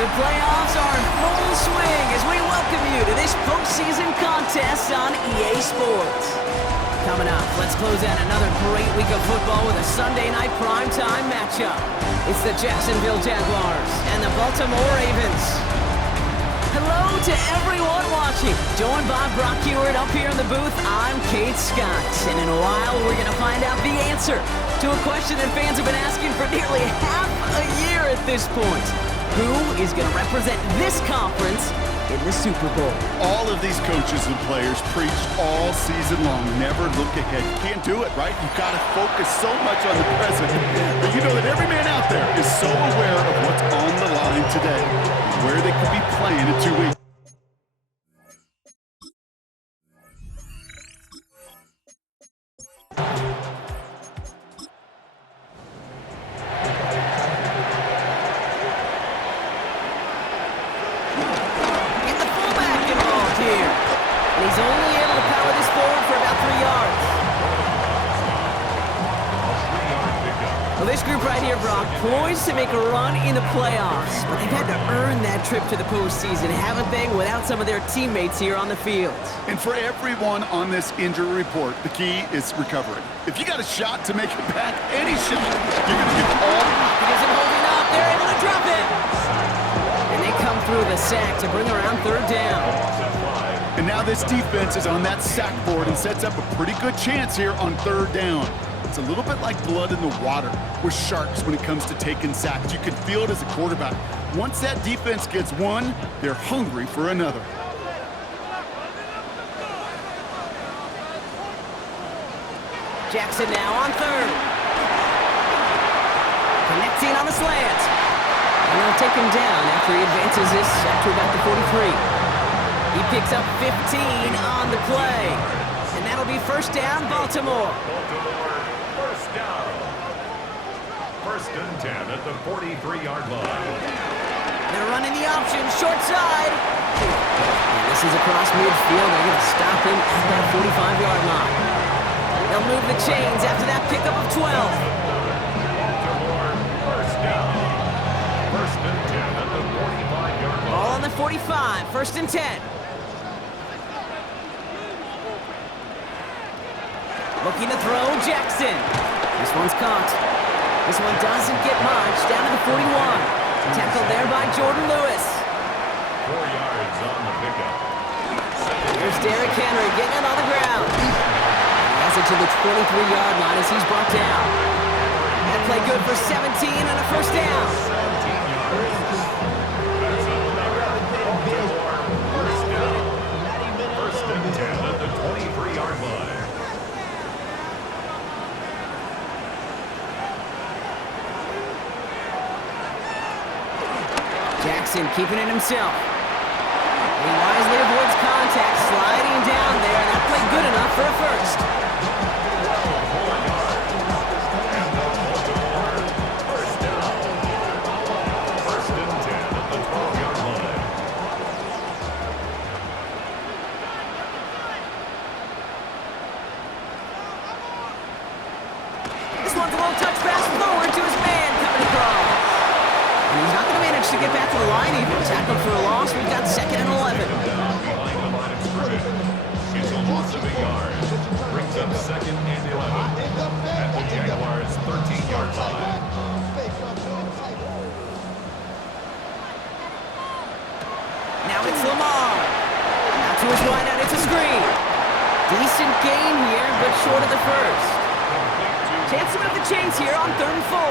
The playoffs are in full swing as we welcome you to this postseason contest on EA Sports. Coming up, let's close out another great week of football with a Sunday night primetime matchup. It's the Jacksonville Jaguars and the Baltimore Ravens. Hello to everyone watching. Joined by Brock Ewart up here in the booth, I'm Kate Scott. And in a while, we're going to find out the answer to a question that fans have been asking for nearly half a year at this point. Who is going to represent this conference in the Super Bowl? All of these coaches and players preach all season long, never look ahead. You can't do it, right? You've got to focus so much on the present. But you know that every man out there is so aware of what's on the line today, where they could be playing in 2 weeks. He's only able to power this forward for about 3 yards. Well, this group right here, Brock, poised to make a run in the playoffs. But they've had to earn that trip to the postseason, haven't they, without some of their teammates here on the field. And for everyone on this injury report, the key is recovery. If you got a shot to make it back, any shot, you're going to get all. He isn't holding up. They're able to drop it. And they come through the sack to bring around 3rd down. And now this defense is on that sack board and sets up a pretty good chance here on 3rd down. It's a little bit like blood in the water with sharks when it comes to taking sacks. You can feel it as a quarterback. Once that defense gets one, they're hungry for another. Jackson now on 3rd. Connecting on the slant. And they'll take him down after he advances this up to about the 43. He picks up 15 on the play. And that'll be 1st down, Baltimore. First down. 1st and 10 at the 43-yard line. They're running the option, short side. And this is across midfield. They're going to stop him at that 45-yard line. They'll move the chains after that pickup of 12. Baltimore, 1st down. 1st and 10 at the 45-yard line. Ball on the 45, 1st and 10. Looking to throw, Jackson. This one's caught. This one doesn't get much. Down to the 41. Tackled there by Jordan Lewis. 4 yards on the pickup. Here's Derrick Henry getting it on the ground. He has it to the 23-yard line as he's brought down. That play good for 17 and a 1st down. 17 yards. That's another Baltimore 1st down. 1st and 10 at the 23-yard line. Jackson keeping it himself. He wisely avoids contact, sliding down there. That played good enough for a 1st. 4 yards. And the Baltimore 1st down. 1st and 10 at the 12-yard line. This one's a little touch pass forward to his man coming across. And he's not going to manage to get back to the line even. Tackled for a loss. We've got 2nd and 11. Down behind the line of scrimmage. It's a loss of a yard. Brings up 2nd and 11 at the Jaguars' 13-yard line. Now it's Lamar. Now to his wideout. It's a screen. Decent gain here, but short of the 1st. Chance to move the chains here on 3rd and 4.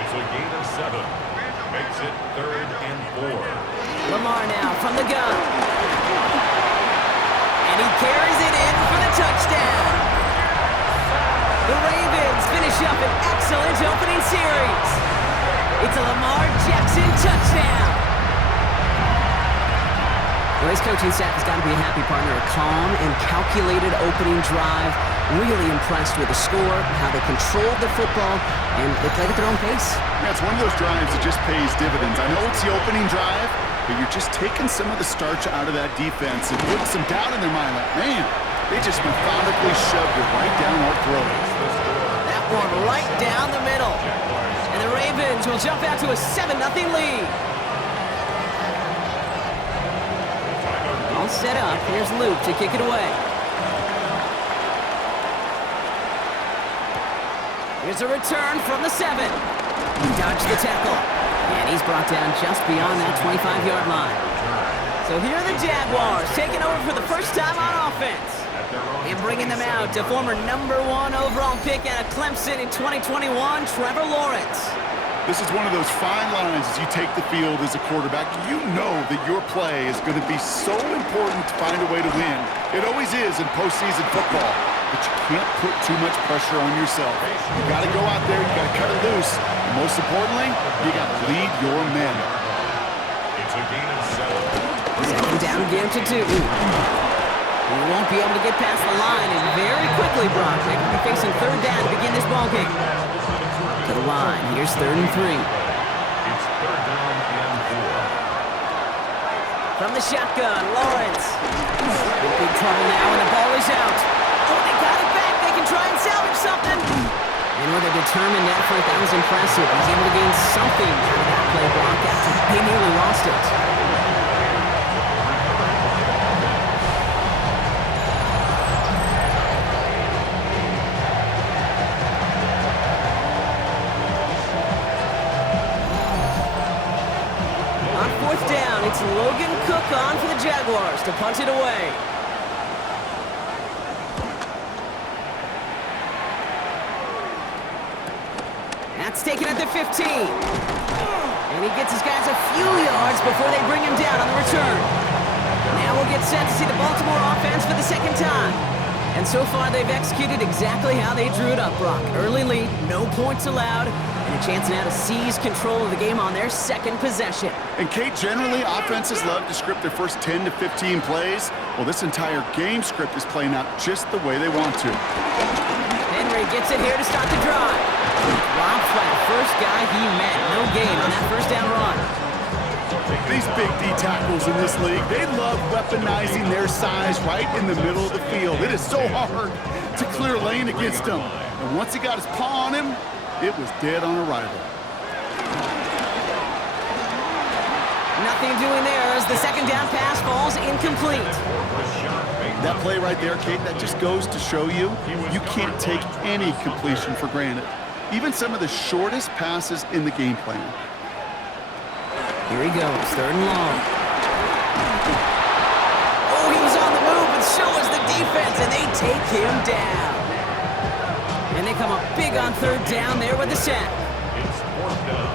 It's a gain of 7. Makes it 3rd and 4. Lamar now from the gun. And he carries it in for the touchdown. The Ravens finish up an excellent opening series. It's a Lamar Jackson touchdown. Well, his coaching staff has got to be a happy partner. A calm and calculated opening drive. Really impressed with the score, how they controlled the football, and they played at their own pace. Yeah, it's one of those drives that just pays dividends. I know it's the opening drive, but you're just taking some of the starch out of that defense and putting some doubt in their mind. Like, man, they just methodically shoved it right down our throats. That one right down the middle. And the Ravens will jump out to a 7-0 lead. All set up. Here's Luke to kick it away. Here's a return from the 7. He dodged the tackle. And he's brought down just beyond that 25-yard line. So here are the Jaguars taking over for the first time on offense. And bringing them out to former #1 overall pick out of Clemson in 2021, Trevor Lawrence. This is one of those fine lines as you take the field as a quarterback. You know that your play is going to be so important to find a way to win. It always is in postseason football, but you can't put too much pressure on yourself. You got to go out there, you got to cut it loose, and most importantly, you got to lead your men. It's a gain of 7. Second down again to 2. He won't be able to get past the line, and very quickly, Brock, they will be facing third down to begin this ballgame. To the line, here's 3rd and 3. It's 3rd down and 4. From the shotgun, Lawrence. In big trouble now, and the ball is out. Oh, they got it back. They can try and salvage something. And with a determined effort, that was impressive. He's able to gain something out of that play, Brock, after they nearly lost it. It's Logan Cook on for the Jaguars to punt it away. That's taken at the 15. And he gets his guys a few yards before they bring him down on the return. Now we'll get set to see the Baltimore offense for the second time. And so far, they've executed exactly how they drew it up, Brock. Early lead, no points allowed, and a chance now to seize control of the game on their second possession. And Kate, generally, offenses love to script their first 10 to 15 plays. Well, this entire game script is playing out just the way they want to. Henry gets it here to start the drive. Drops by the first guy he met. No gain on that first down run. These big D tackles in this league, they love weaponizing their size right in the middle of the field. It is so hard to clear lane against them. And once he got his paw on him, it was dead on arrival. Nothing doing there as the second down pass falls incomplete. That play right there, Kate, that just goes to show you, you can't take any completion for granted. Even some of the shortest passes in the game plan. Here he goes, 3rd and long. Oh, he was on the move, and so was the defense, and they take him down. And they come up big on 3rd down there with the sack.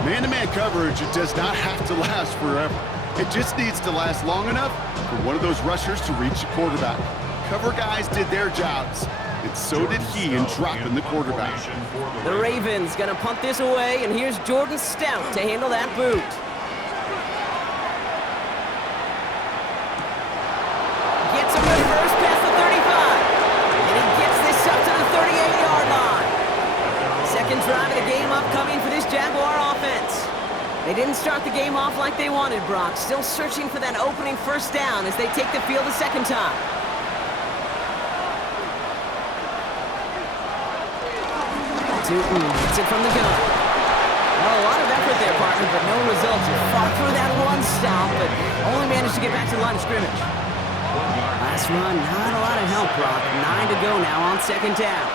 Man-to-man coverage, it does not have to last forever. It just needs to last long enough for one of those rushers to reach the quarterback. Cover guys did their jobs, and so did he in dropping the quarterback. The Ravens gonna punt this away, and here's Jordan Stout to handle that boot. Gets him to first past the 35, and he gets this up to the 38-yard line. Second drive of the game upcoming for this Jaguar offense. They didn't start the game off like they wanted, Brock. Still searching for that opening first down as they take the field a second time. Tootin gets it from the gun. Well, a lot of effort there, partner, but no results. You fought through that one stop, but only managed to get back to the line of scrimmage. Last run, not a lot of help, Brock. 9 to go now on second down.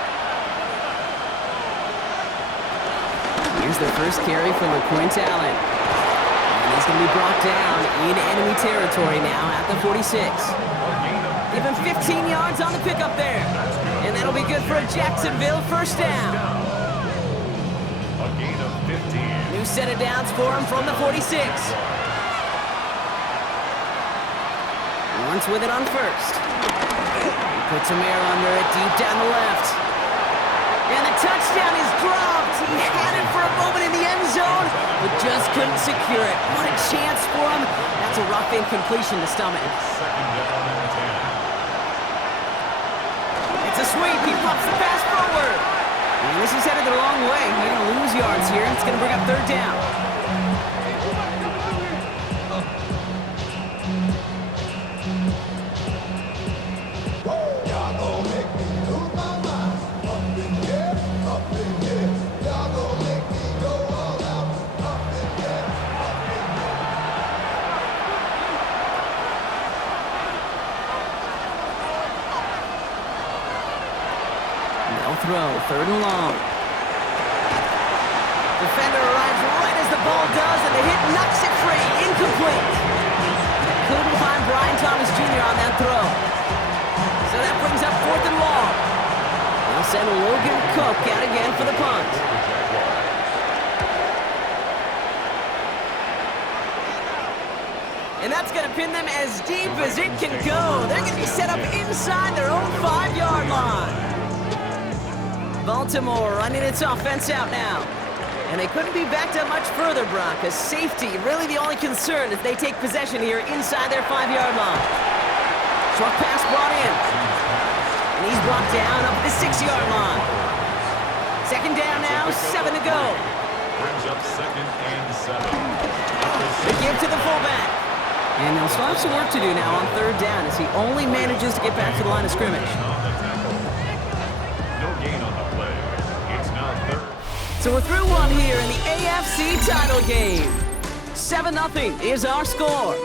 Here's the first carry for LaQuint Allen. And he's going to be brought down in enemy territory now at the 46. Give him 15 yards on the pickup there. And that'll be good for a Jacksonville first down. A gain of 15. New set of downs for him from the 46. Once with it on first. He puts some air under it deep down the left. And the touchdown is dropped. He had it for a moment in the end zone, but just couldn't secure it. What a chance for him. That's a rough incompletion to stomach. Second down and 10. It's a sweep. He pops the pass forward. And this is headed the wrong way. They're going to lose yards here. It's going to bring up third down. throw. 3rd and long. Defender arrives right as the ball does, and the hit knocks it free. Incomplete. Couldn't find Brian Thomas Jr. on that throw. So that brings up 4th and long. They'll send Logan Cook out again for the punt. And that's going to pin them as deep as it can go. They're going to be set up inside their own 5-yard line. Baltimore running its offense out now. And they couldn't be backed up much further, Brock, because safety really the only concern as they take possession here inside their 5-yard line. Short pass brought in. And he's brought down up at the 6-yard line. 2nd down now, 7 to go. Brings up 2nd and 7. They give to the fullback. And they'll still have some work to do now on 3rd down as he only manages to get back to the line of scrimmage. No gain on the play. It's now 3rd. So we're through one here in the AFC title game. 7-0 is our score.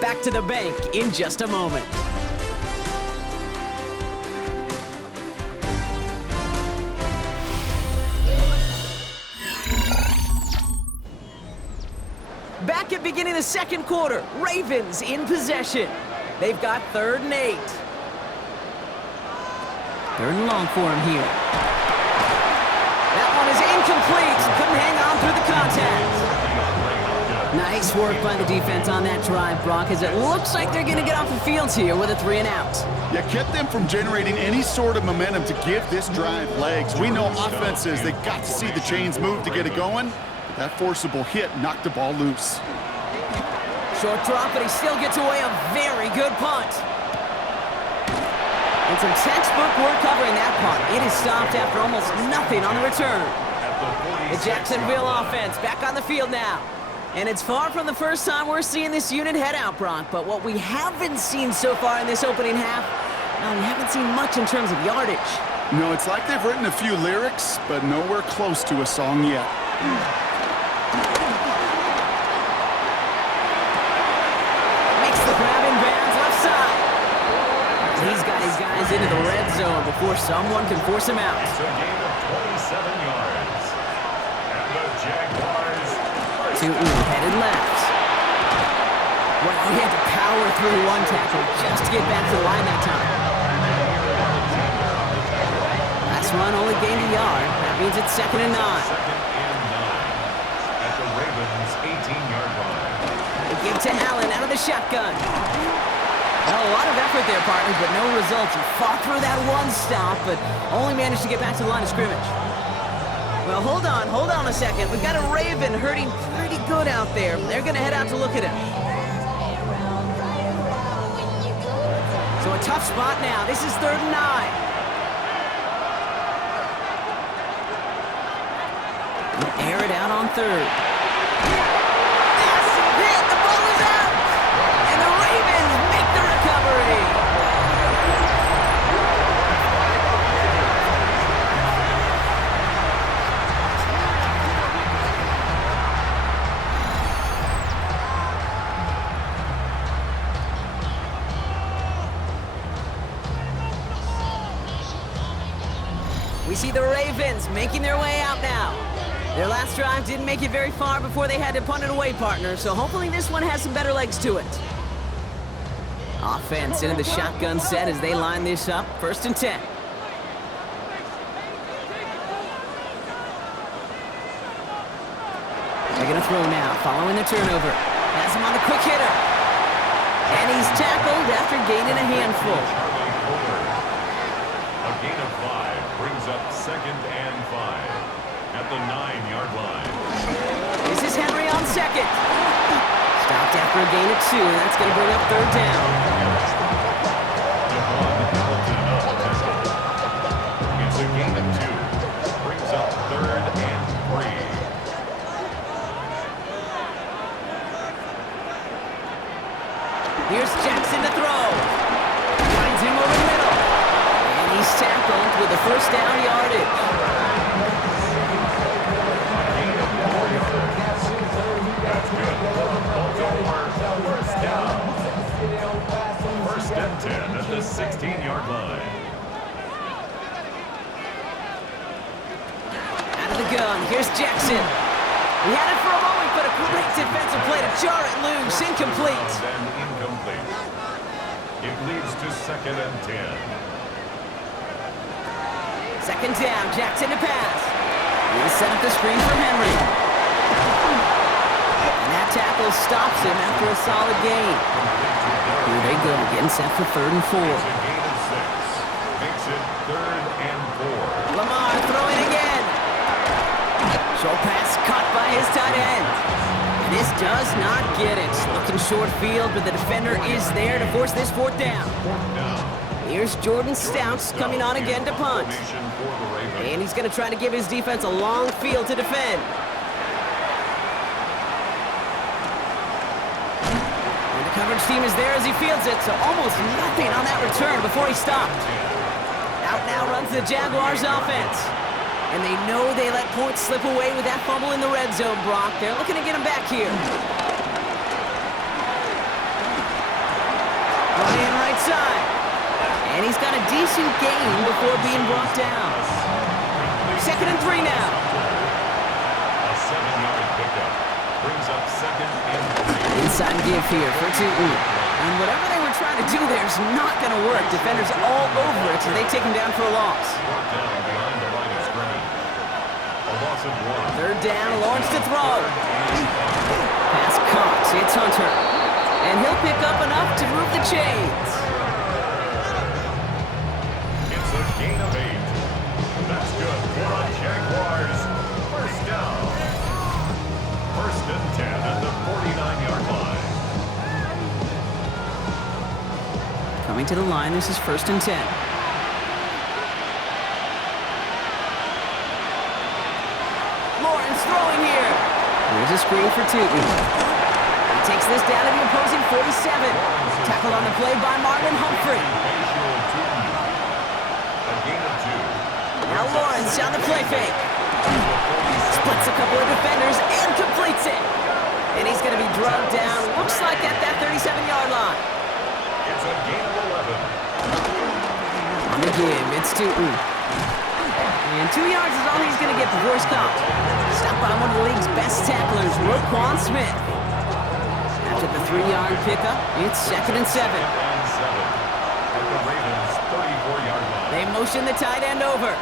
Back to the bank in just a moment. Back at beginning of the 2nd quarter, Ravens in possession. They've got 3rd and 8. 3rd and long for him here. That one is incomplete. Couldn't hang on through the contact. Nice work by the defense on that drive, Brock, as it looks like they're going to get off the field here with a 3 and out. Yeah, kept them from generating any sort of momentum to give this drive legs. We know offenses, they got to see the chains move to get it going. That forcible hit knocked the ball loose. Short drop, but he still gets away a very good punt. And some textbook work covering that punt. It is stopped after almost nothing on the return. The Jacksonville offense back on the field now. And it's far from the first time we're seeing this unit head out, Brock. But what we haven't seen so far in this opening half, we haven't seen much in terms of yardage. No, it's like they've written a few lyrics, but nowhere close to a song yet. Makes the grab in bounds left side. He's got his guys into the red zone before someone can force him out. It's a gain of 27 yards. And the Jaguars. Headed left. Well, he had to power through one tackle just to get back to the line that time. Last run only gained a yard. That means it's 2nd and 9. 2nd and 9 at the Ravens' 18-yard line. They give to Allen out of the shotgun. Well, a lot of effort there, partner, but no results. He fought through that one stop, but only managed to get back to the line of scrimmage. Well, hold on a second. We've got a Raven hurting pretty good out there. They're going to head out to look at him. So a tough spot now. This is 3rd and 9. We'll air it out on 3rd. Massive hit. The ball is out. And the Ravens make the recovery. We see the Ravens making their way out now. Their last drive didn't make it very far before they had to punt it away, partner, so hopefully this one has some better legs to it. Offense into the shotgun set as they line this up. 1st and 10. They're going to throw now, following the turnover. Has him on the quick hitter. And he's tackled after gaining a handful. A gain of 5 brings up 2nd and 5 at the 9-yard line. This is Henry on 2nd. Stopped after a gain of 2, and that's going to bring up 3rd down. It's a gain of 2. Brings up 3rd and 3. Here's Jackson to throw. Finds him over the middle. And he's tackled with the 1st down yardage. That's good. Baltimore, 1st down. 1st and 10 at the 16-yard line. gun. Here's Jackson. He had it for a moment, but a great defensive play to jar it loose. Incomplete. And incomplete. It leads to 2nd and 10. Second down, Jackson to pass. He'll set up the screen for Henry. And that tackle stops him after a solid gain. Here they go, getting set for 3rd and 4. It's a gain of 6. Makes it 3rd and 4. Lamar throwing again. Short pass caught by his tight end. And this does not get it. Looking short field, but the defender is there to force this 4th down. 4th down. Here's Jordan Stouts coming on again to punt. Formation for the Ravens. And he's going to try to give his defense a long field to defend. And the coverage team is there as he fields it, so almost nothing on that return before he stopped. Out now runs the Jaguars offense. And they know they let points slip away with that fumble in the red zone, Brock. They're looking to get him back here. Ryan right side. And he's got a decent gain before being brought down. 2nd and 3 now. A 7-yard pickup. Brings up 2nd and 3. Inside give here for Tootin. And whatever they were trying to do there is not going to work. Defenders all over it, so they take him down for a loss. Brought down behind the line of scrimmage. A loss of 1. 3rd down, Lawrence to throw. Pass caught. It's Hunter. And he'll pick up enough to move the chains. It's a gain of 8. That's good for the Jaguars. 1st down. 1st and 10 at the 49-yard line. Coming to the line, this is 1st and 10. Lawrence throwing here. Here's a screen for Tootin. He takes this down to the opposing 47. Tackled on the play by Marlon Humphrey. A gain of 2. Now Lawrence on the play fake. Splits a couple of defenders and completes it. And he's going to be drugged down, looks like at that 37-yard line. It's a gain of 11. On the give, it's Tootin. And 2 yards is all he's going to get before he's caught. Stopped by one of the league's best tacklers, Roquan Smith. After the 3-yard pickup, it's 2nd and 7. And 7 at the Ravens' 34-yard line. They motion the tight end over.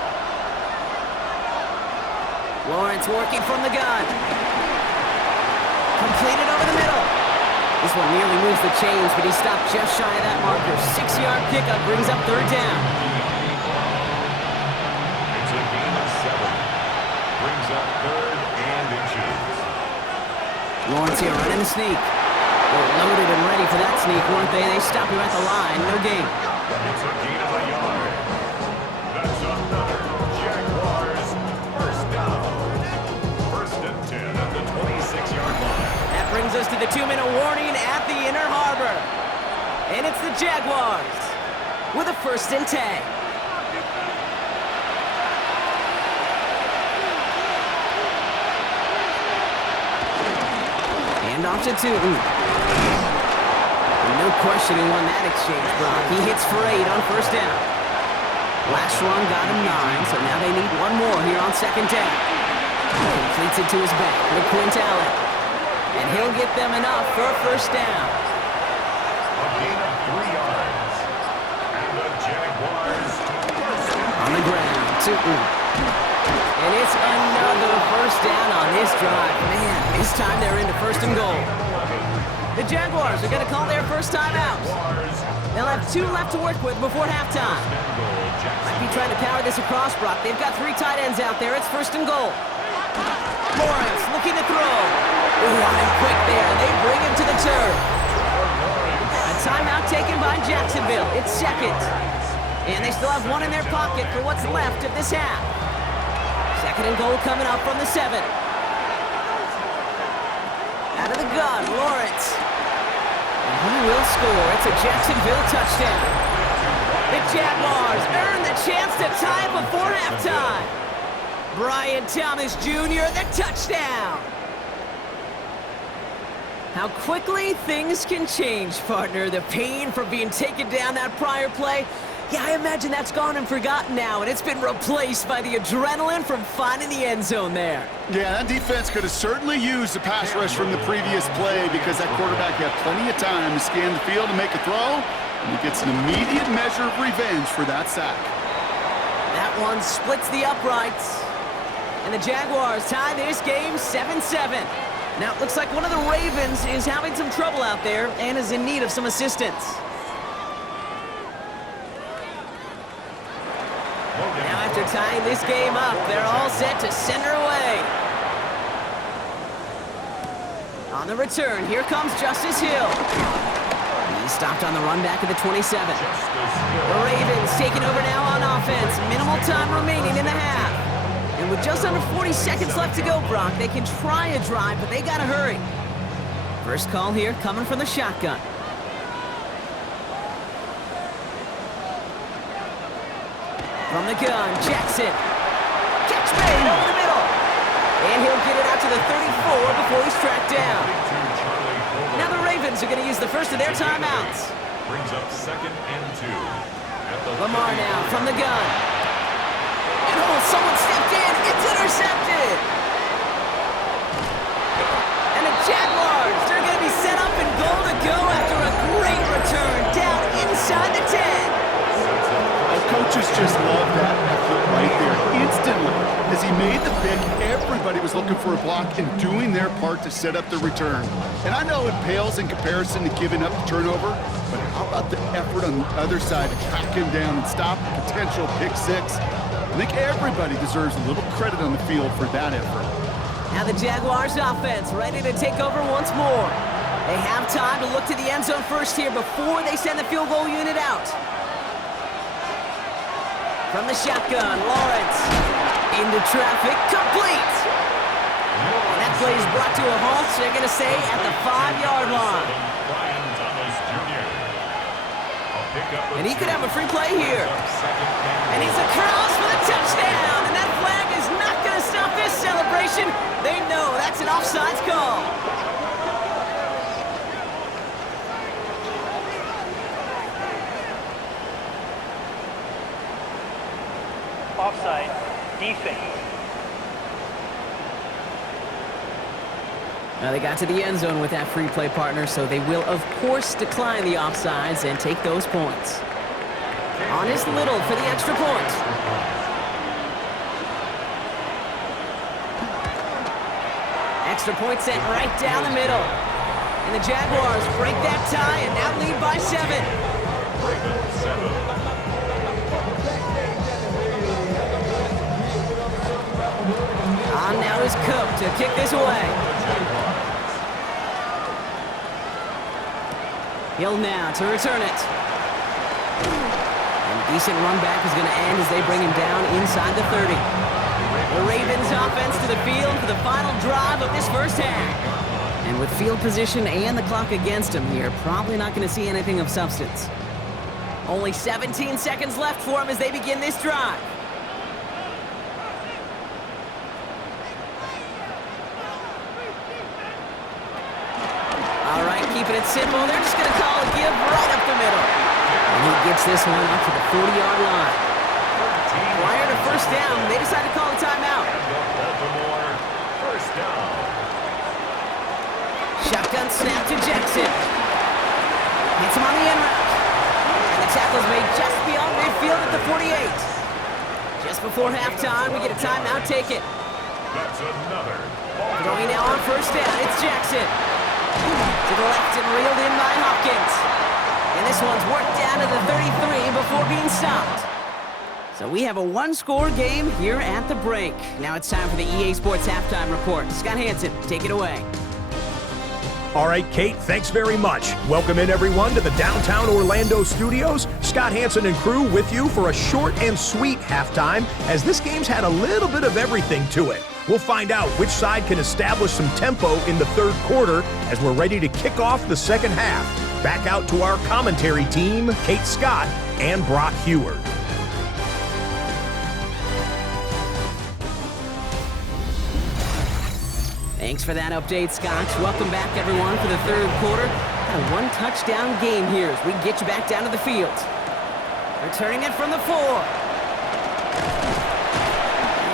Lawrence working from the gun. Completed over the middle. This one nearly moves the chains, but he stopped just shy of that marker. 6-yard pickup brings up 3rd down. It's a gain of 7. Brings up 3rd and inches. Lawrence here running the sneak. They were loaded and ready for that sneak, weren't they? They stopped him at the line. No gain. It's a gain of a yard. That's another Jaguars 1st down. 1st and 10 at the 26-yard line. That brings us to the 2-minute warning at the Inner Harbor. And it's the Jaguars with a 1st and 10. Hand off to Tootin. No question who won that exchange, Brock. He hits for 8 on 1st down. Last run got him 9, so now they need one more here on 2nd down. Completes it to his back with Quint Allen. And he'll get them enough for a 1st down. A gain of 3 yards. And the Jaguars 1st down. On the ground, Tootin. And it's another 1st down on this drive. Man, this time they're into 1st and goal. The Jaguars are going to call their first timeout. They'll have 2 left to work with before halftime. Might be trying to power this across, Brock. They've got 3 tight ends out there. It's 1st and goal. Lawrence looking to throw. Ooh, on him quick there. They bring him to the turf. A timeout taken by Jacksonville. It's 2nd. And they still have 1 in their pocket for what's left of this half. 2nd and goal coming up from the 7. Out of the gun, Lawrence. And he will score. It's a Jacksonville touchdown. The Jaguars earn the chance to tie it before halftime. Brian Thomas Jr., the touchdown. How quickly things can change, partner. The pain from being taken down that prior play Yeah, I imagine that's gone and forgotten now, and it's been replaced by the adrenaline from finding the end zone there. Yeah, that defense could have certainly used the pass rush from the previous play because that quarterback had plenty of time to scan the field and make a throw, and he gets an immediate measure of revenge for that sack. That one splits the uprights. And the Jaguars tie this game 7-7. Now, it looks like one of the Ravens is having some trouble out there and is in need of some assistance. Now, after tying this game up, they're all set to send her away. On the return, here comes Justice Hill. He's stopped on the run back at the 27. The Ravens taking over now on offense. Minimal time remaining in the half. And with just under 40 seconds left to go, Brock, they can try a drive, but they gotta hurry. First call here coming from the shotgun. From the gun, Jackson. Catch made over the middle. And he'll get it out to the 34 before he's tracked down. Now the Ravens are going to use the first of their timeouts. Brings up 2nd and 2. Lamar now from the gun. And oh, someone stepped in. It's intercepted. And the Jaguars, they're going to be set up and goal to go after a great return down inside the 10. Coaches just love that effort right there. Instantly, as he made the pick, everybody was looking for a block and doing their part to set up the return. And I know it pales in comparison to giving up the turnover, but how about the effort on the other side to track him down and stop a potential pick six? I think everybody deserves a little credit on the field for that effort. Now the Jaguars offense ready to take over once more. They have time to look to the end zone first here before they send the field goal unit out. From the shotgun, Lawrence. Into traffic, complete. And that play is brought to a halt, so they're going to say at the 5-yard line. And he could have a free play here. And he's across for the touchdown. And that flag is not going to stop this celebration. They know that's an offsides call. Offside, defense. Now they got to the end zone with that free play, partner, so they will, of course, decline the offsides and take those points. On is Little for the extra point. Extra point sent right down the middle. And the Jaguars break that tie and now lead by 7. On now is Cook to kick this away. Hill now to return it. And a decent run back is going to end as they bring him down inside the 30. The Ravens offense to the field for the final drive of this first half. And with field position and the clock against him here, probably not going to see anything of substance. Only 17 seconds left for him as they begin this drive. Keeping it simple, they're just going to call a give right up the middle. And he gets this one up to the 40-yard line. Prior to first down, they decide to call a timeout. First down. Shotgun snap to Jackson. Hits him on the end route. And the tackle's made just beyond midfield at the 48. Just before halftime, we get a timeout, take it. That's another. Throwing now on first down, it's Jackson. To the left and reeled in by Hopkins. And this one's worked down to the 33 before being stopped. So we have a one-score game here at the break. Now it's time for the EA Sports Halftime Report. Scott Hansen, take it away. All right, Kate, thanks very much. Welcome in, everyone, to the downtown Orlando studios. Scott Hansen and crew with you for a short and sweet halftime, as this game's had a little bit of everything to it. We'll find out which side can establish some tempo in the third quarter as we're ready to kick off the second half. Back out to our commentary team, Kate Scott and Brock Heward. Thanks for that update, Scott. Welcome back, everyone, for the third quarter. A one-touchdown game here as we get you back down to the field. Returning it from the 4.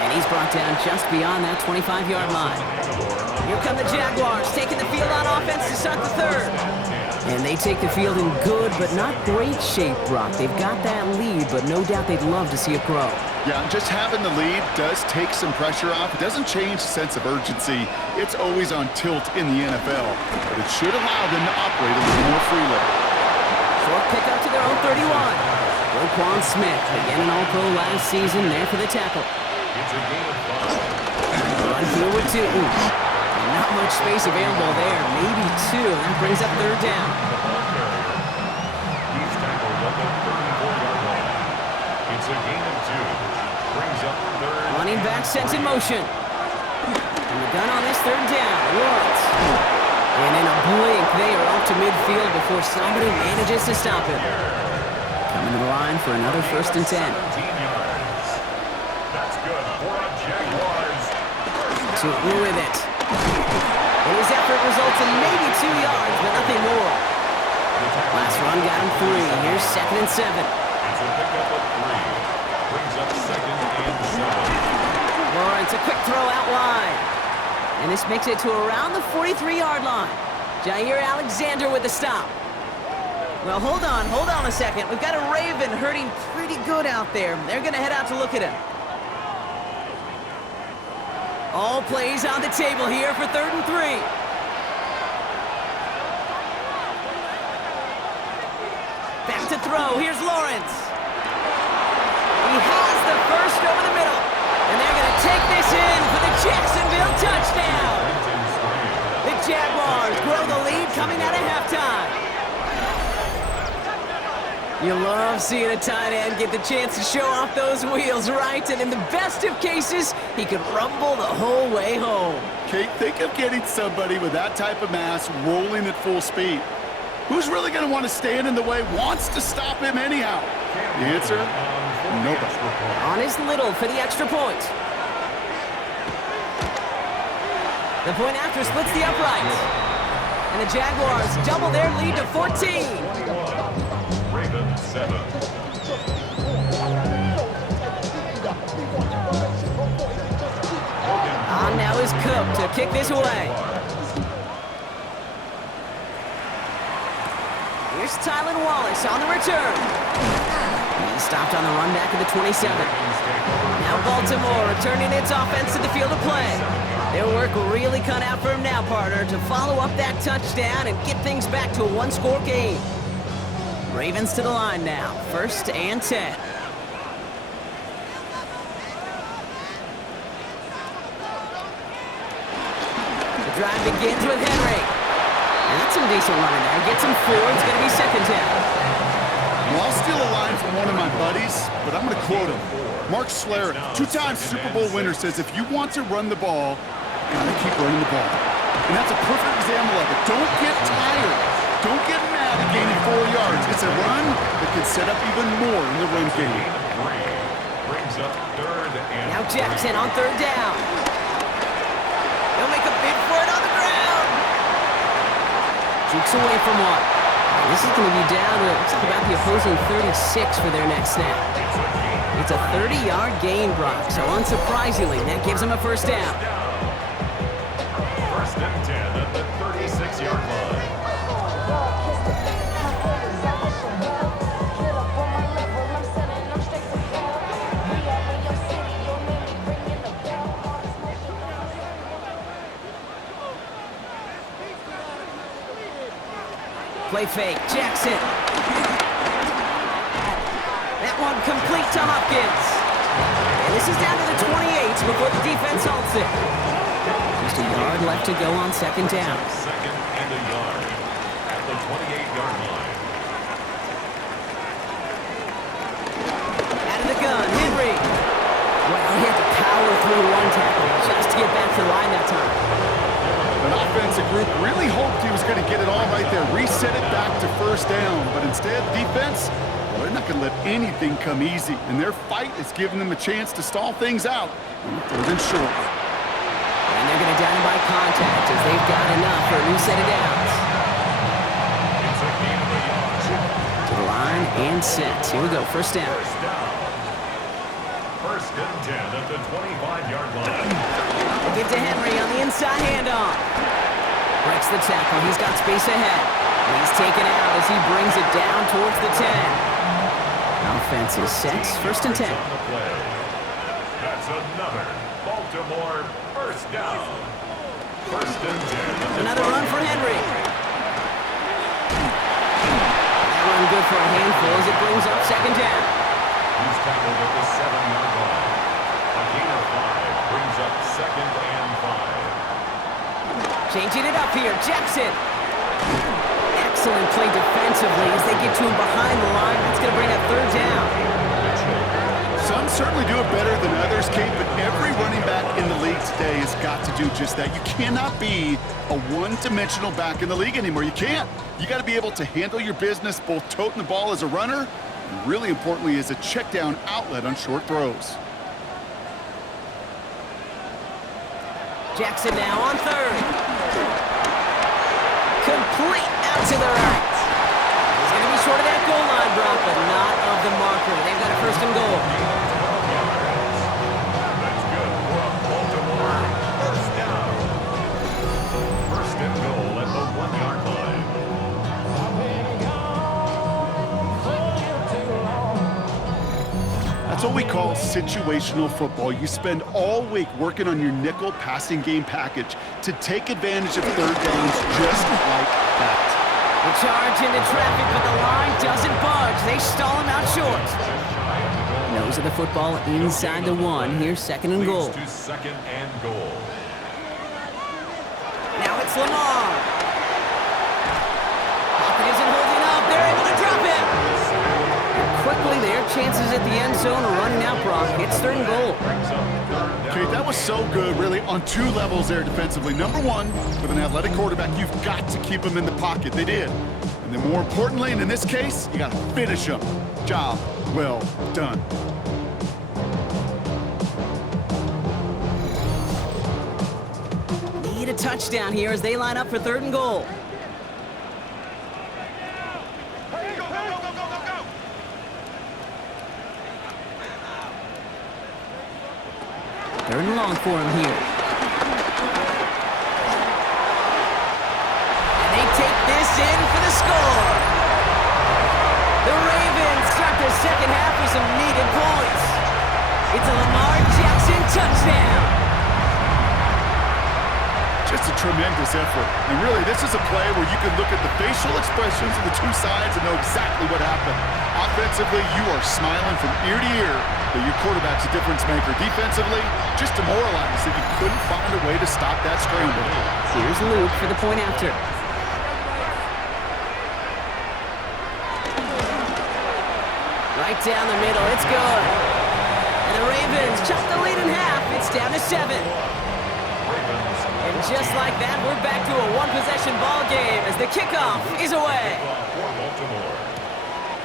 And he's brought down just beyond that 25-yard line. Here come the Jaguars, taking the field on offense to start the third. And they take the field in good but not great shape, Brock. They've got that lead, but no doubt they'd love to see it grow. Yeah, just having the lead does take some pressure off. It doesn't change the sense of urgency. It's always on tilt in the NFL, but it should allow them to operate a little more freely. Short pickup to their own 31. Roquan Smith, again an All-Pro last season, there for the tackle. It's a gain of 5. Run here with 2. Not much space available there, maybe 2. That brings up third down. He's tackled at the 34-yard line. It's a gain of 2. Brings up third. Running back sent in motion. And the gun on this third down. Lawrence. And in a blink, they are off to midfield before somebody manages to stop him. Coming to the line for another 1st and 10. 17 yards. That's good for a Jaguars. Tootin with it. And his effort results in maybe 2 yards, but nothing more. Last run got him 3. Here's 2nd and 7. It's a pickup of 3. Brings up 2nd and 7. Lawrence, a quick throw out wide. And this makes it to around the 43-yard line. Jair Alexander with the stop. Well, hold on a second. We've got a Raven hurting pretty good out there. They're going to head out to look at him. All plays on the table here for 3rd and 3. Back to throw. Here's Lawrence. He has the first over the middle. And they're going to take this in for the Jacksonville touchdown. The Jaguars grow the lead coming out of halftime. You love seeing a tight end get the chance to show off those wheels, right? And in the best of cases, he could rumble the whole way home. Kate, think of getting somebody with that type of mass rolling at full speed. Who's really going to want to stand in the way, wants to stop him anyhow? The answer? Nobody. On his little for the extra point. The point after splits the uprights. And the Jaguars double their lead to 14. Ravens 7. On now is Cook to kick this away. Here's Tylan Wallace on the return. He stopped on the run back at the 27. Now Baltimore returning its offense to the field of play. Their work really cut out for him now, partner, to follow up that touchdown and get things back to a one-score game. Ravens to the line now, 1st and 10. The drive begins with Henry. And that's some decent running there. Gets him 4. It's going to be 2nd down. Well, I'll steal a line from one of my buddies, but I'm going to quote him. Mark Schlereth, 2-time Super Bowl winner, says if you want to run the ball, you got to keep running the ball. And that's a perfect example of it. Don't get tired. Don't get mad at gaining 4 yards. It's a run that can set up even more in the run game. Brings up 3rd and Now Jackson on 3rd down. He'll make a bid for it on the ground. Jukes away from 1. This is going to be down to about the opposing 36 for their next snap. It's a 30-yard gain, Brock, so unsurprisingly, that gives them a 1st down. 1st and 10 at the 36-yard line. Play fake, Jackson. That one complete to Hopkins. And this is down to the 28 before the defense halts it. Just a yard left to go on 2nd down. 2nd and a yard at the 28-yard line. Out of the gun, Henry. Well, he had to power through one tackle just to get back to the line that time. An offensive group really hoped he was going to get it all right there, reset it back to 1st down. But instead, defense, well, they're not going to let anything come easy. And their fight is giving them a chance to stall things out on 3rd and short. And they're going to down him by contact as they've got enough for a new set of downs. It's a gain of a yard. To the line, And set. Here we go, first down. First down. First and 10 at the 25-yard line. Give to Henry on the inside handoff. Breaks the tackle. He's got space ahead. And he's taken out as he brings it down towards the 10. Offense is set. First and 10. On the play. That's another Baltimore first down. First and 10. Another run for Henry. That run good for a handful as it brings up second down. He's tackled at the 7-yard line. A gain of 5 brings up second and 5. Changing it up here. Jackson. Excellent play defensively as they get to him behind the line. That's going to bring up third down. Some certainly do it better than others, Kate, but every running back in the league today has got to do just that. You cannot be a one-dimensional back in the league anymore. You can't. You got to be able to handle your business, both toting the ball as a runner, and really importantly as a check-down outlet on short throws. Jackson now on third. Complete out to the right. He's going to be short of that goal line, Brock, but not of the marker. They've got a first and goal. That's good for a Baltimore first down. First and goal at the 1-yard line. That's what we call situational football. You spend all week working on your nickel passing game package to take advantage of third downs just like that. The charge into traffic, but the line doesn't budge. They stall him out short. Nose of the football inside the 1. Here's second and goal. Leads to second and goal. Now it's Lamar. Pocket isn't holding up. They're able to drop him. And quickly, their chances at the end zone are running out, Brock. It's third and goal. Okay, that was so good, really, on two levels there defensively. Number one, with an athletic quarterback, you've got to keep him in the pocket. They did. And then more importantly, and in this case, you got to finish him. Job well done. Need a touchdown here as they line up for third and goal. Third and long for him here. And they take this in for the score. The Ravens start their second half with some needed points. It's a Lamar Jackson touchdown. Just a tremendous effort. And really, this is a play where you can look at the facial expressions of the two sides and know exactly what happened. Offensively, you are smiling from ear to ear that your quarterback's a difference maker. Defensively, just demoralized that you couldn't find a way to stop that scramble. Here's Luke for the point after. Right down the middle, it's good. And the Ravens chop the lead in half. It's down to 7. And just like that, we're back to a one-possession ball game as the kickoff is away.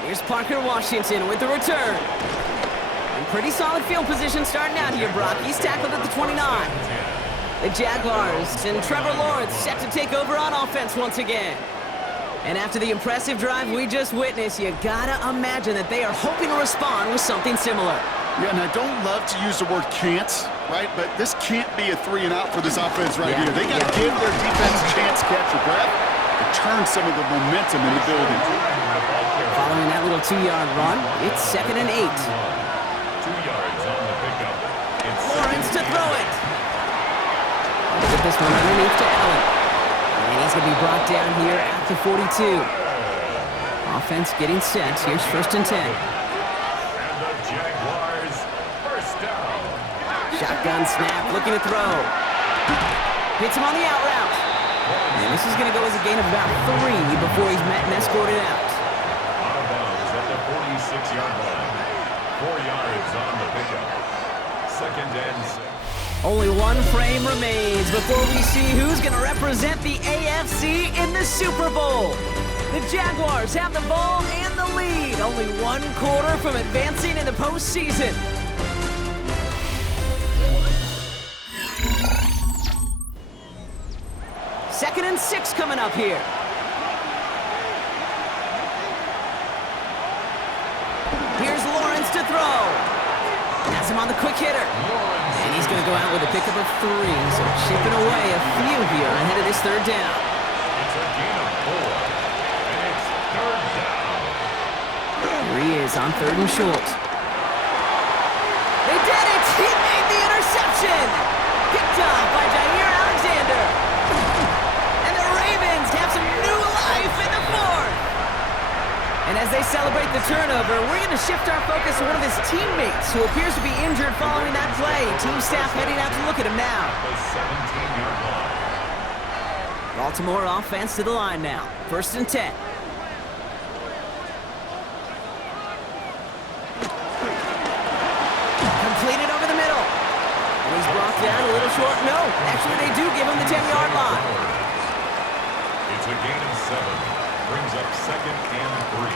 Here's Parker Washington with the return. And pretty solid field position starting out here, Brock. He's tackled at the 29. The Jaguars and Trevor Lawrence set to take over on offense once again. And after the impressive drive we just witnessed, you gotta imagine that they are hoping to respond with something similar. Yeah, and I don't love to use the word can't, right? But this can't be a 3-and-out for this offense right here. They got to give their defense a chance to catch your breath and turn some of the momentum in the building. Following that little 2-yard run, it's second and 8. 2 yards on the pickup. It's Lawrence to throw it. Get this one underneath to Allen. And he's going to be brought down here at the 42. Offense getting set. Here's first and 10. and the Jaguars first down. Shotgun snap, looking to throw. Hits him on the out route. And this is going to go as a gain of about 3 before he's met and escorted out. Out of bounds at the 46-yard line. 4 yards on the pickup. Second and 6. Only one frame remains before we see who's going to represent the AFC in the Super Bowl. The Jaguars have the ball and the lead. Only 1 quarter from advancing in the postseason. Second and 6 coming up here. Ravens to throw. Has him on the quick hitter. And he's going to go out with a pickup of 3, so chipping away a few here ahead of this third down. It's a gain of 4, and it's third down. Here he is on 3rd and short. They did it! He made the interception! Picked off by Jair Alexander. And the Ravens have some new life in the 4th. And as they celebrate the turnover, we're going to shift our focus to one of his teammates who appears to be injured following that play. Team staff heading out to look at him now. The 17-yard line. Baltimore offense to the line now. 1st and 10. Completed over the middle. And he's brought down a little short. No, actually they do give him the 10-yard line. It's a gain of 7. Brings up 2nd and 3.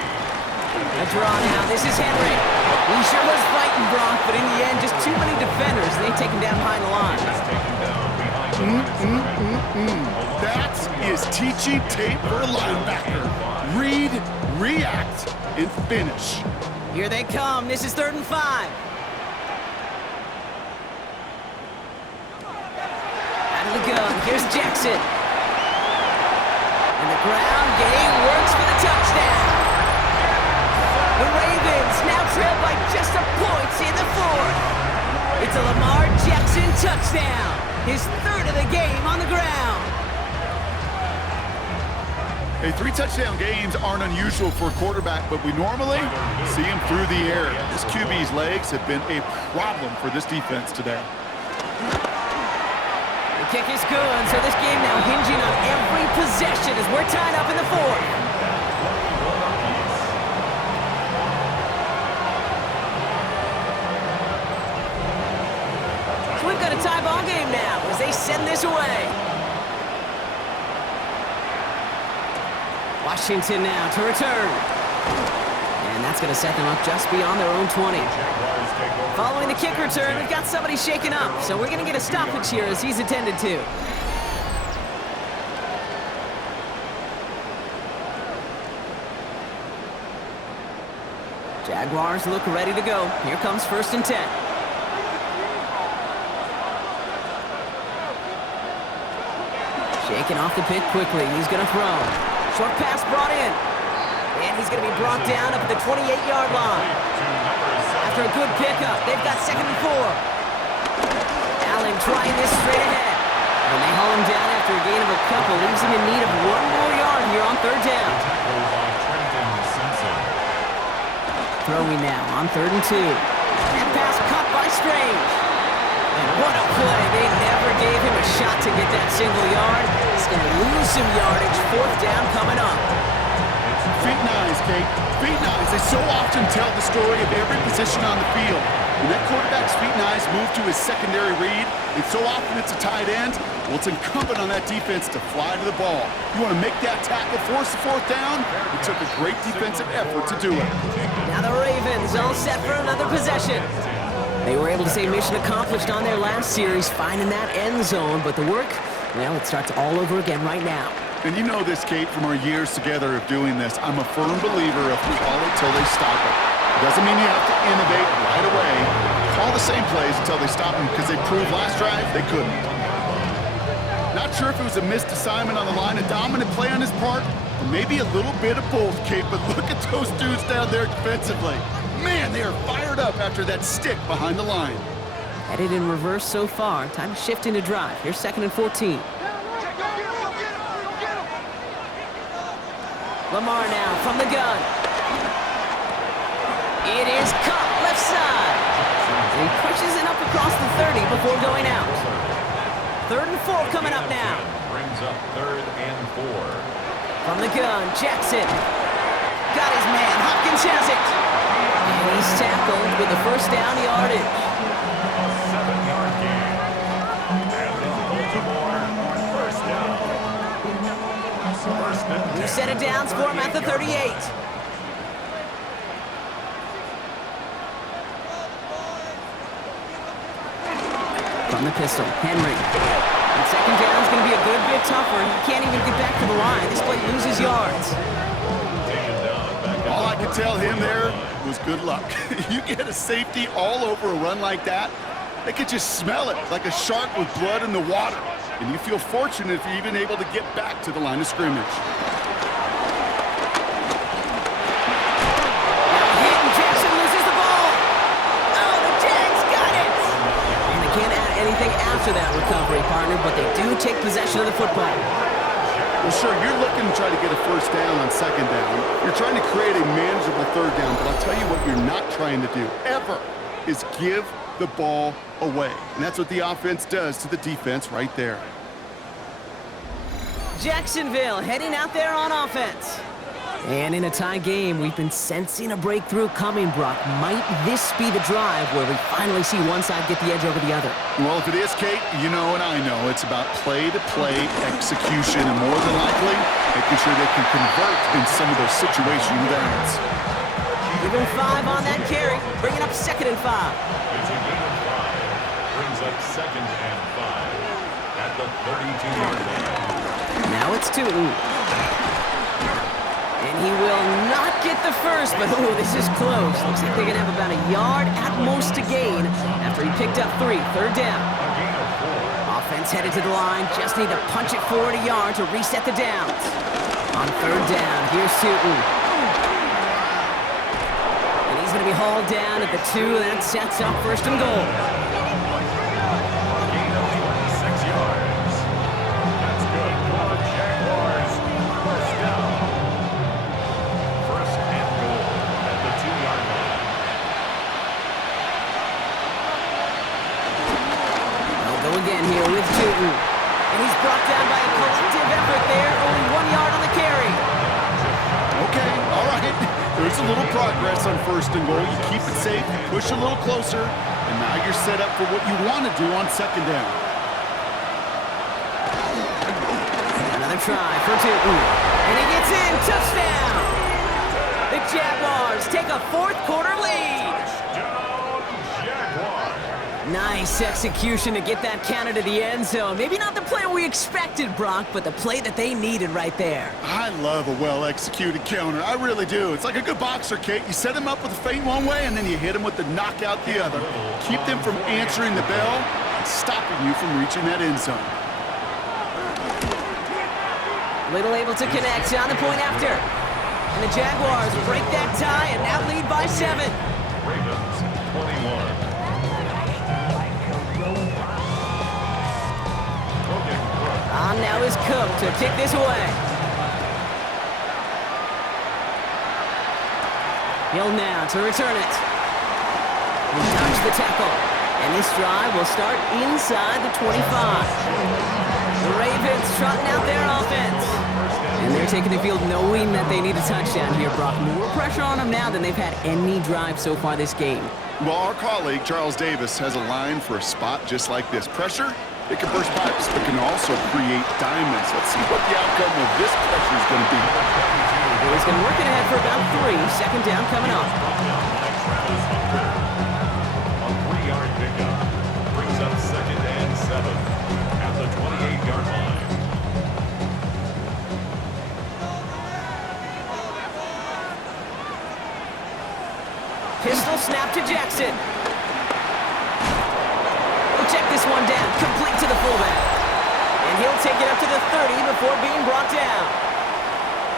A draw now. This is Henry. He sure was fighting, Bronk, but in the end, just too many defenders. They take him down behind the line. Just taken down behind the line. That is teaching tape for a linebacker. Read, react, and finish. Here they come. This is 3rd and 5. Out of the gun. Here's Jackson. And the ground game works for the touchdown. The Ravens now trail by just a point in the 4th. It's a Lamar Jackson touchdown. His 3rd of the game on the ground. Hey, 3 touchdown games aren't unusual for a quarterback, but we normally see him through the air. This QB's legs have been a problem for this defense today. The kick is good, so this game now hinging on every possession as we're tied up in the 4th. So we've got a tie ball game now as they send this away. Washington now to return. And that's going to set them up just beyond their own 20. Following the kick return, we've got somebody shaken up, so we're going to get a stoppage here as he's attended to. Jaguars look ready to go. Here comes 1st and 10. Shaking off the pick quickly. He's going to throw. Short pass brought in. And he's going to be brought down up at the 28-yard line. After a good pickup, they've got 2nd and 4. Allen trying this straight ahead. And they haul him down after a gain of a couple. Leaves him in need of 1 more yard here on 3rd down. Throwing now on 3rd and 2. And pass caught by Strange. And what a play. They never gave him a shot to get that single yard. He's going to lose some yardage. 4th down coming up. Feet and eyes, Kate. Feet and eyes. They so often tell the story of every position on the field. When that quarterback's feet and eyes move to his secondary read, and so often it's a tight end, well, it's incumbent on that defense to fly to the ball. You want to make that tackle, force the 4th down? It took a great defensive effort to do it. Now the Ravens all set for another possession. They were able to say mission accomplished on their last series, finding that end zone, but the work, well, it starts all over again right now. And you know this, Kate, from our years together of doing this. I'm a firm believer of call it till they stop it. It doesn't mean you have to innovate right away. Call the same plays until they stop them, because they proved last drive they couldn't. Not sure if it was a missed assignment on the line, a dominant play on his part, or maybe a little bit of both, Kate, but look at those dudes down there defensively. Man, they are fired up after that stick behind the line. Headed in reverse so far. Time to shift into drive. Here's 2nd and 14. Lamar now from the gun. It is caught left side. He pushes it up across the 30 before going out. 3rd and 4 coming up now. Brings up 3rd and 4. From the gun, Jackson. Got his man. Hopkins has it. And he's tackled with the 1st down yardage. A 7-yard gain. And in Baltimore, 1st down. 1st and 10. We set it down for him at the 38. From the pistol, Henry. And 2nd down is going to be a good bit tougher. He can't even get back to the line. This play loses yards. Taken down back All I can would tell him there was good luck. You get a safety all over a run like that, they could just smell it like a shark with blood in the water. And you feel fortunate if you're even able to get back to the line of scrimmage. After that recovery, partner, but they do take possession of the football. Well, sure, you're looking to try to get a first down on second down. You're trying to create a manageable third down, but I'll tell you what you're not trying to do, ever, is give the ball away. And that's what the offense does to the defense right there. Jacksonville heading out there on offense. And in a tie game, we've been sensing a breakthrough coming, Brock. Might this be the drive where we finally see one side get the edge over the other? Well, if it is, Kate, you know and I know it's about play-to-play execution, and more than likely, making sure they can convert in some of those situational downs. Give him 5 on that carry, bringing up 2nd and 5. It's a gain of 5. Brings up 2nd and 5 at the 32-yard line. Now it's Tootin. And he will not get the first, but ooh, this is close. Looks like they're going to have about a yard at most to gain after he picked up 3. 3rd down. A gain of 4. Offense headed to the line. Just need to punch it forward a yard to reset the downs. On 3rd down, here's Tootin. And he's going to be hauled down at the 2. That sets up 1st and goal. A gain of 26 yards. That's good for the Jaguars. 1st down. 1st and goal at the 2-yard line. They'll go again here with Tootin. And he's brought down by a collective effort there. Only 1 yard on the carry. Okay, all right. There's a little progress on 1st and goal. You keep it safe, you push a little closer, and now you're set up for what you want to do on 2nd down. Another try for Tootin. And he gets in. Touchdown! The Jaguars take a 4th quarter lead. Touchdown, Jaguars. Nice execution to get that counter to the end zone. Maybe not the play we expected, Brock, but the play that they needed right there. I love a well-executed counter. I really do. It's like a good boxer, Kate. You set him up with a feint one way, and then you hit him with the knockout the other. Keep them from answering the bell and stopping you from reaching that end zone. Little able to connect on the point after. And the Jaguars break that tie and now lead by 7. Ravens 21. On now is Cook to kick this away. Hill now to return it. He dodged the tackle. And this drive will start inside the 25. The Ravens trotting out their offense. And they're taking the field knowing that they need a touchdown here, Brock. More pressure on them now than they've had any drive so far this game. Well, our colleague, Charles Davis, has a line for a spot just like this. Pressure, it can burst pipes, but can also create diamonds. Let's see what the outcome of this pressure is going to be. He's going to work it ahead for about 3. 2nd down coming up. A 3-yard pickup. Brings up 2nd and 7 at the 28-yard line. Pistol snap to Jackson. He'll check this one down, complete to the fullback. And he'll take it up to the 30 before being brought down.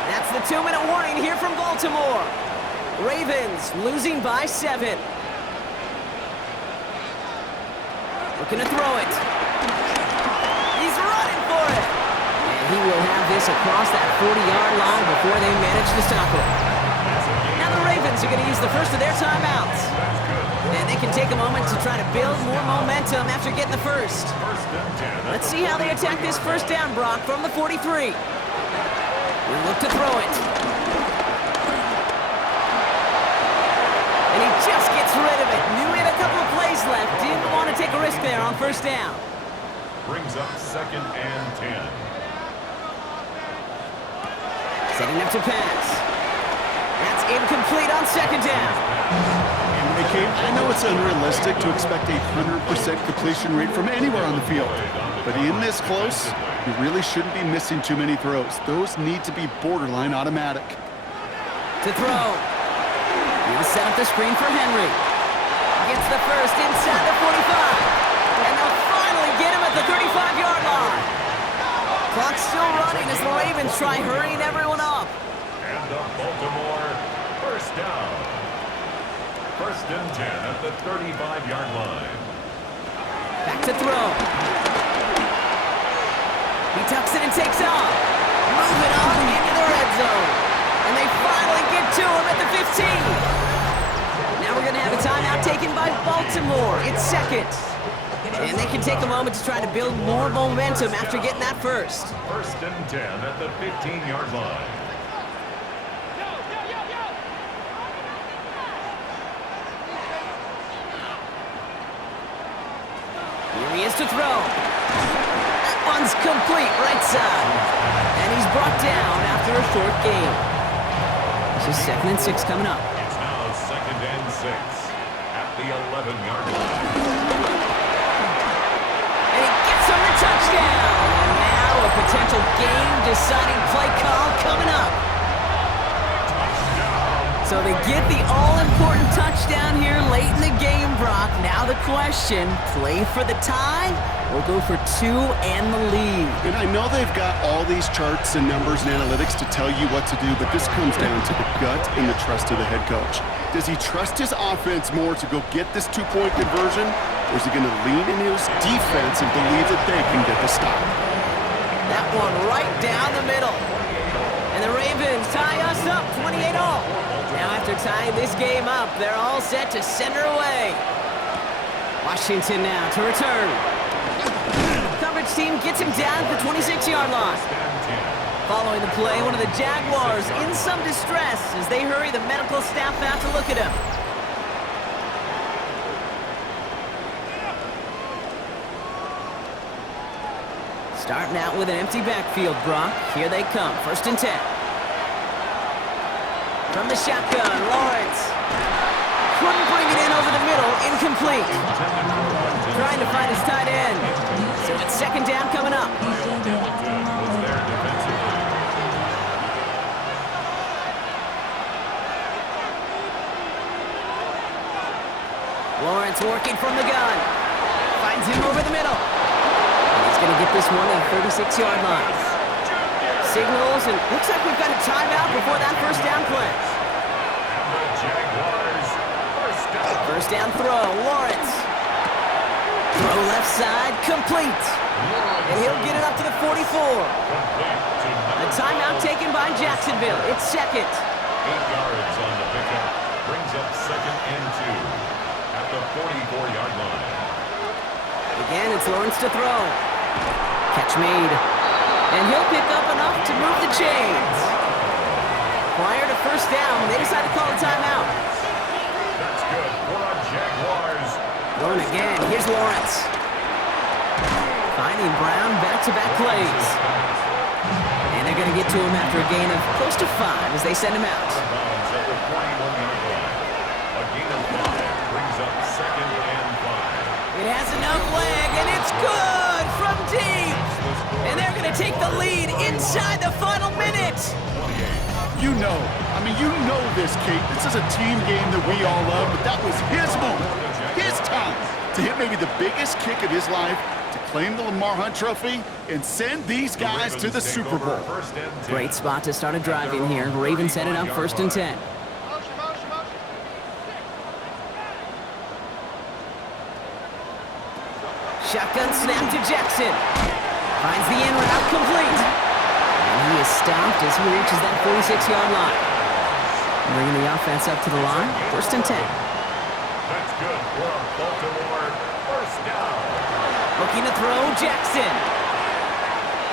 That's the 2-minute warning here from Baltimore. Ravens losing by 7. Looking to throw it. He's running for it. And he will have this across that 40-yard line before they manage to stop him. Now the Ravens are going to use the first of their timeouts. And they can take a moment to try to build more momentum after getting the first. Let's see how they attack this 1st down, Brock, from the 43. We'll look to throw it. And he just gets rid of it. Knew he had a couple of plays left. Didn't want to take a risk there on 1st down. Brings up 2nd and 10. Setting up to pass. That's incomplete on 2nd down. Hey, Kate, I know it's unrealistic to expect a 100% completion rate from anywhere on the field. But in this close, you really shouldn't be missing too many throws. Those need to be borderline automatic. To throw. He'll set up the screen for Henry. Gets the first inside the 45. And they'll finally get him at the 35-yard line. Clock's still running as the Ravens try hurrying everyone up. And the Baltimore first down. First and 10 at the 35-yard line. Back to throw. He tucks it and takes off. Moving on into the red zone. And they finally get to him at the 15. Now we're going to have a timeout taken by Baltimore. It's second. And they can take a moment to try to build more momentum after getting that first. First and 10 at the 15-yard line. Here he is to throw. That one's complete, right side. And he's brought down after a short gain. This is 2nd and 6 coming up. It's now 2nd and 6 at the 11-yard line. And he gets him the touchdown. And now a potential game-deciding play call coming up. So they get the all-important touchdown here late in the game, Brock. Now the question, play for the tie or go for 2 and the lead? And I know they've got all these charts and numbers and analytics to tell you what to do, but this comes down to the gut and the trust of the head coach. Does he trust his offense more to go get this 2-point conversion, or is he going to lean in his defense and believe that they can get the stop? That one right down the middle. And the Ravens tie us up 28-all. Now after tying this game up, they're all set to send her away. Washington now to return. Coverage team gets him down at the 26-yard line. Following the play, one of the Jaguars in some distress as they hurry the medical staff out to look at him. Starting out with an empty backfield, Brock. Here they come, 1st and 10. From the shotgun, Lawrence. Couldn't bring it in over the middle, incomplete. Trying to find his tight end. So it's 2nd down coming up. Lawrence working from the gun. Finds him over the middle. And he's going to get this one at the 36-yard line. Signals, and looks like we've got a timeout before that first down play. And the Jaguars first down. First down throw, Lawrence. Throw left side, complete. And he'll get it up to the 44. A timeout taken by Jacksonville. It's second. 8 yards on the pickup. Brings up 2nd and 2 at the 44-yard line. Again, it's Lawrence to throw. Catch made. And he'll pick up enough to move the chains. Prior to first down, they decide to call a timeout. That's good for our Jaguars. Going again, here's Lawrence. Finding Brown back-to-back plays. And they're going to get to him after a gain of close to 5 as they send him out. Bounds at the 41-yard line. A gain of 5 brings up 2nd and 5. It has enough leg, and it's good from deep. And they're going to take the lead inside the final minute. You know this, Kate. This is a team game that we all love, but that was his moment, his time to hit maybe the biggest kick of his life, to claim the Lamar Hunt Trophy, and send these guys to the Super Bowl. Great spot to start a drive in here. Ravens headed up 1st and 10. Shotgun snap to Jackson. Finds the in route complete. And he is stopped as he reaches that 46-yard line. Bringing the offense up to the line. 1st and 10. That's good for Baltimore. First down. Looking to throw, Jackson.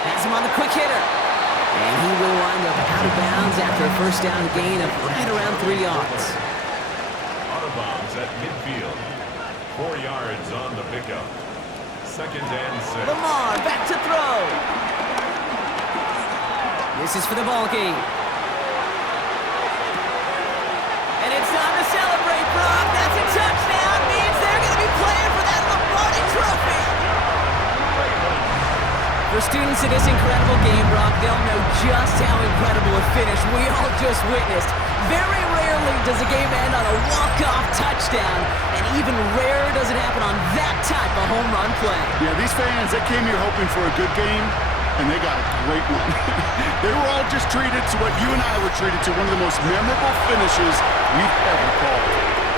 Has him on the quick hitter. And he will wind up out of bounds after a first down gain of right around 3 yards. Out of bounds at midfield. 4 yards on the pickup. 2nd and 6. Lamar back to throw. This is for the ball game. And it's time to celebrate, Brock. That's a touchdown. Means they're going to be playing for that Lombardi Trophy. For students of this incredible game, Brock, they'll know just how incredible a finish we all just witnessed. Very rarely does a game end on a walk-off touchdown, and even rarer does it happen on that type of home run play. Yeah, these fans, they came here hoping for a good game, and they got a great one. They were all just treated to what you and I were treated to, one of the most memorable finishes we've ever called.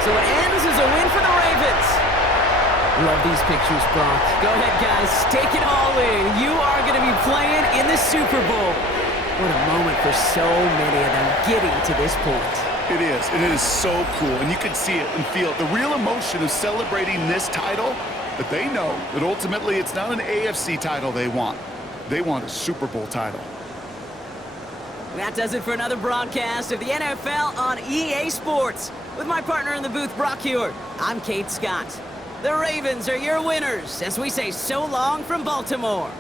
So it ends as a win for the Ravens. Love these pictures, Brock. Go ahead, guys. Take it all in. You are going to be playing in the Super Bowl. What a moment for so many of them getting to this point. It is, and it is so cool, and you can see it and feel it. The real emotion of celebrating this title, but they know that ultimately it's not an AFC title they want. They want a Super Bowl title. That does it for another broadcast of the NFL on EA Sports. With my partner in the booth, Brock Hewitt, I'm Kate Scott. The Ravens are your winners as we say so long from Baltimore.